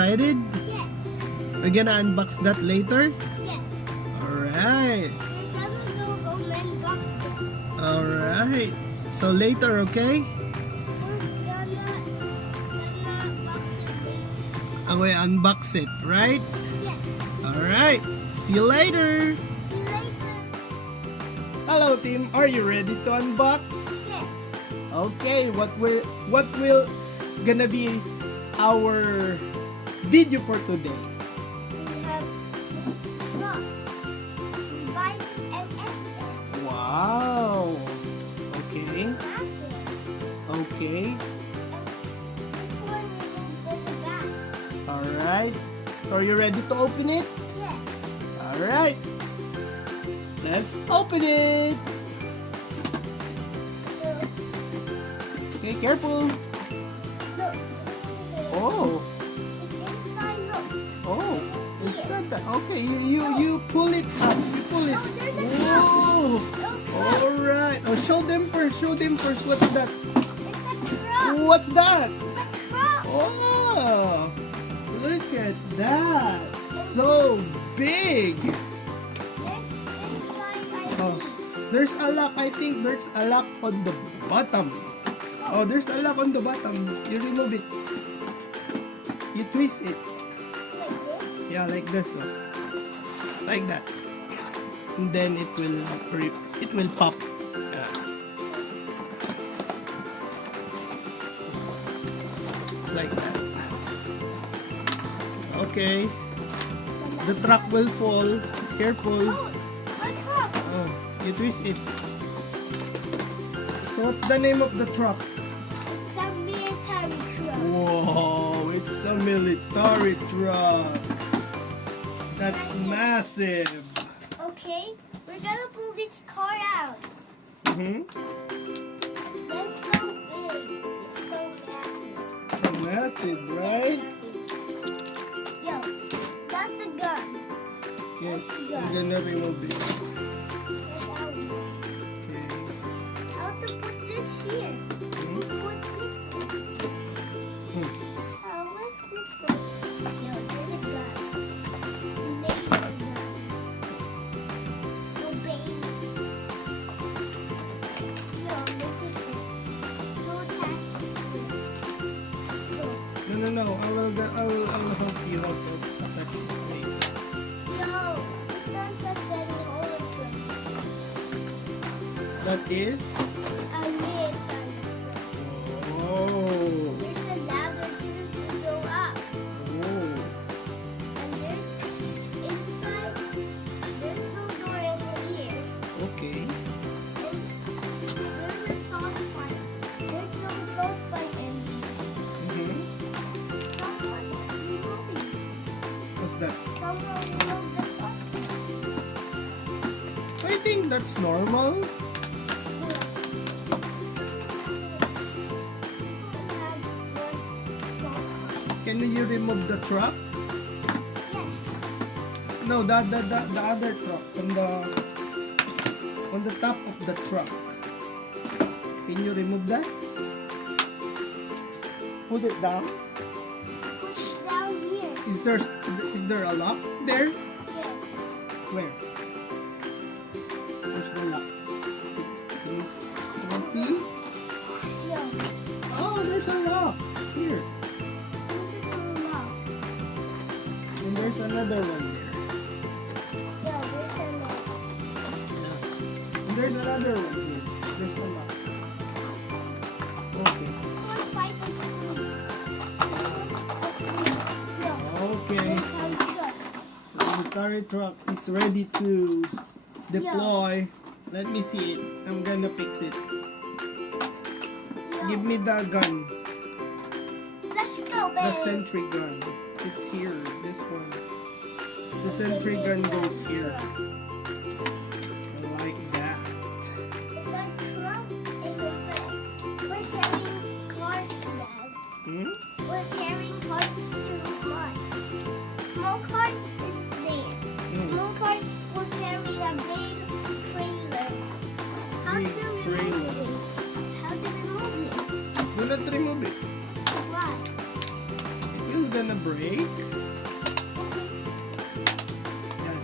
excited? Yes. We're gonna unbox that later? Yes. Alright. We're gonna go home and box it. Alright. So later, okay? We're gonna box it later. I will unbox it, right? Yes. Alright. See you later. See you later. Hello team, are you ready to unbox? Yes. Okay, what will gonna be our video for today? We have truck, bike, and engine. Wow. Okay. Okay. This one is in the back. Alright. So are you ready to open it? Yes. Alright. Let's open it. Okay, careful. Look. Oh. It's inside, look. Oh. It's not that. Okay, you pull it up. You pull it. Oh, there's a truck. Whoa. Look. Alright. Oh, show them first. Show them first. What's that? It's a truck. What's that? It's a truck. Oh. Look at that. So big. Oh, there's a lock. I think there's a lock on the bottom. Oh, there's a lock on the bottom. You remove it. You twist it. Yeah, like this. Oh. Like that. And then it will pop. Like that. Okay. The truck will fall. Careful. Oh, you twist it. So what's the name of the truck? It's a military truck. Whoa, it's a military truck. That's massive. Okay, we're gonna pull this car out. Mm-hmm. That's so big. It's so massive. So massive, right? Yo, that's the gun. Yes, I'm gonna remove it. Here's how we- Okay. How to put this here? Hmm? Put this. Hmm. How was this one? Yo, there's a gun. Laser gun. Oh, baby. Yo, look at this. No attach this. Yo, No. I will help you out of attach it. yo, this one's a very old one. That is. A military truck. Oh. There's a ladder too to go up. Oh. And there's inside, there's no door in here. Okay. And there's a saucepan. There's no saucepan in Mm-hmm. someone removing. What's that? Someone removed the saucepan. I think that's normal. Can you remove the truck? No, the other truck on the top of the truck. Can you remove that? Put it down. Push it down here. Is there a lock there? Yes. Where? Where's the lock? Can you see? Yo, Oh, there's a lock here, this is the lock. and there's another one there. Yo, there's a lock. And there's another one here. There's a lock. Okay. One fight is three. Yo, Okay. there's my truck. The military truck is ready to deploy. Let me see it. I'm gonna fix it. Yo, Give me the gun. let's go, The baby. sentry gun. It's here. This one. The sentry gun goes here. Like that. The truck is we're carrying cars now. Hmm? We're carrying cars to what? Small cars is there. Hmm. Small cars will carry a big trailer. How Big to remove trailer. it? How to remove it? Do not remove it. Why? It will gonna break. Yan.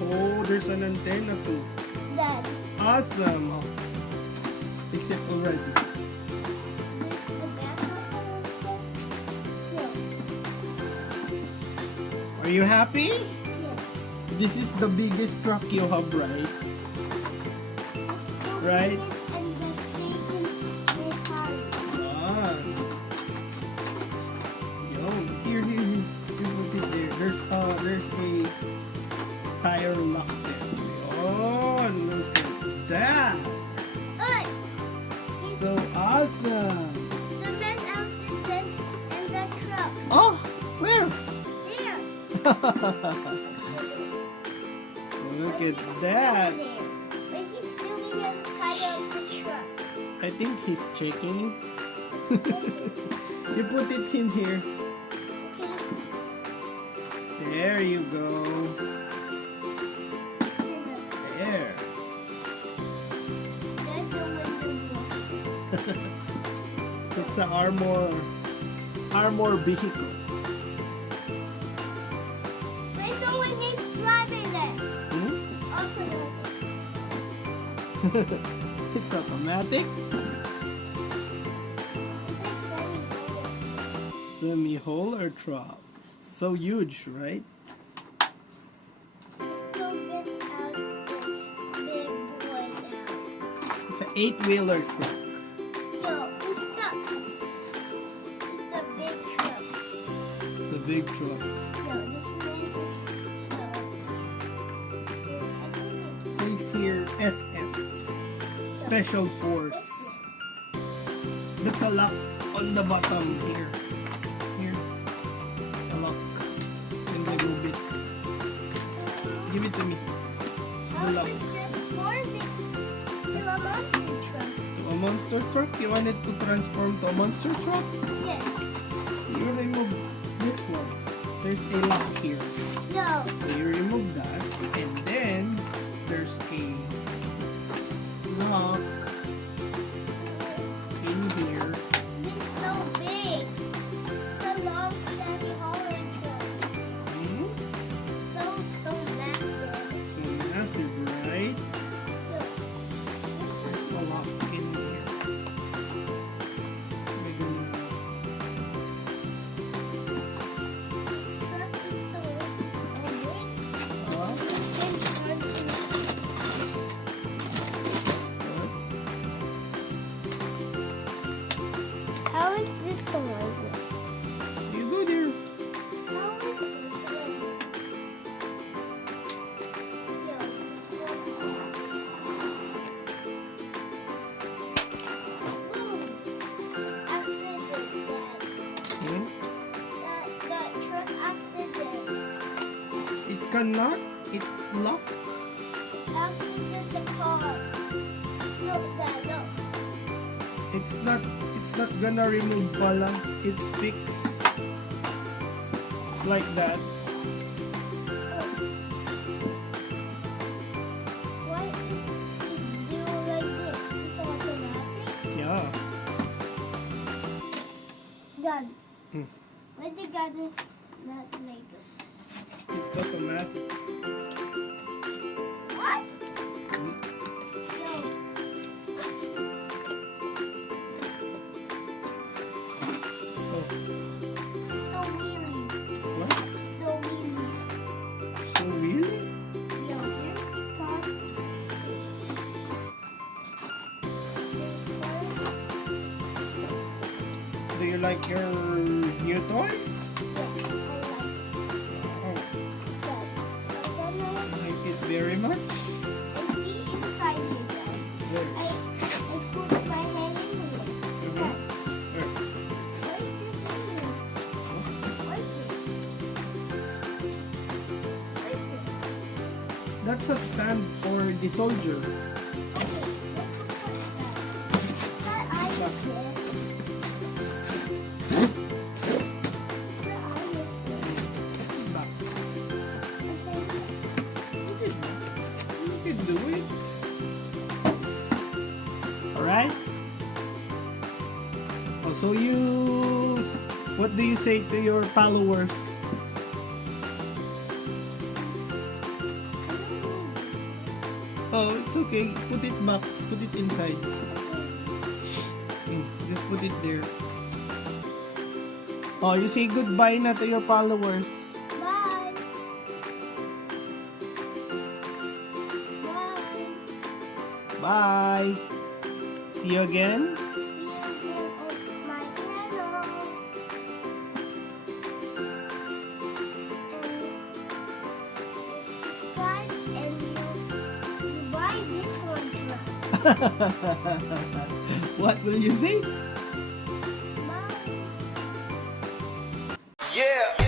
Oh, there's an antenna too. Dad, Awesome. Oh, fix it already. the back of the Are you happy? Yes. This is the biggest truck you have, right? Right. And the station is hard. Ah. Yo, here, you put it there. There's a tire lock there. Oh, look at that. Look, So awesome. the man outside and the truck. Oh, where? There. Look at that. There. But he's doing the tire of the truck. I think he's checking. You put it in here. Okay. There you go. There. There's the window. It's the armor vehicle. Where's the one he's driving there? Hmm? Also, It's automatic. Semi-hole or truck. So huge, right? go get out this big boy now. It's an 8-wheeler truck. Yo, it's the big truck. The big truck. Yo, this one is Says here SF. Special Force. That's a lock on the bottom here. Here. A lock. And remove it. Give it to me. How is this forming to a monster truck? To a monster truck? You want it to transform to a monster truck? Yes. You remove this one. There's a lock here. Yo, So you remove that. And then there's a lock in here. it's so big. It's a long, steady hauling truck. Hmm? So massive. So massive, right? Yo, There's a lock in here. We're gonna truck is so big. up. It's hard to How is this so like You go there. How is this like? Yo, accident, Dad. Hmm? That truck accident. It cannot. It's locked. Accident the car. No, Dad, no. It's not gonna remove pala. It's fixed. Like that. Why is it do like this? It's automatic? Yeah. Dad. Hmm. Why the God is not like this? It's automatic. What? No. Oh, So wheelie. what? So wheelie. So really? Yo, here's car. Do you like your new toy? Oh, like it very much. There. Mhm. There. That's a stand for the soldier. Back. You can do it. Alright? Also use What do you say to your followers? Oh, it's okay. Put it back. Put it inside. Just put it there. Oh, you say goodbye na to your followers. Bye. Bye. Bye. See you again. See you again on my channel. And subscribe and you buy this one too. What will you say? Bye. Yeah.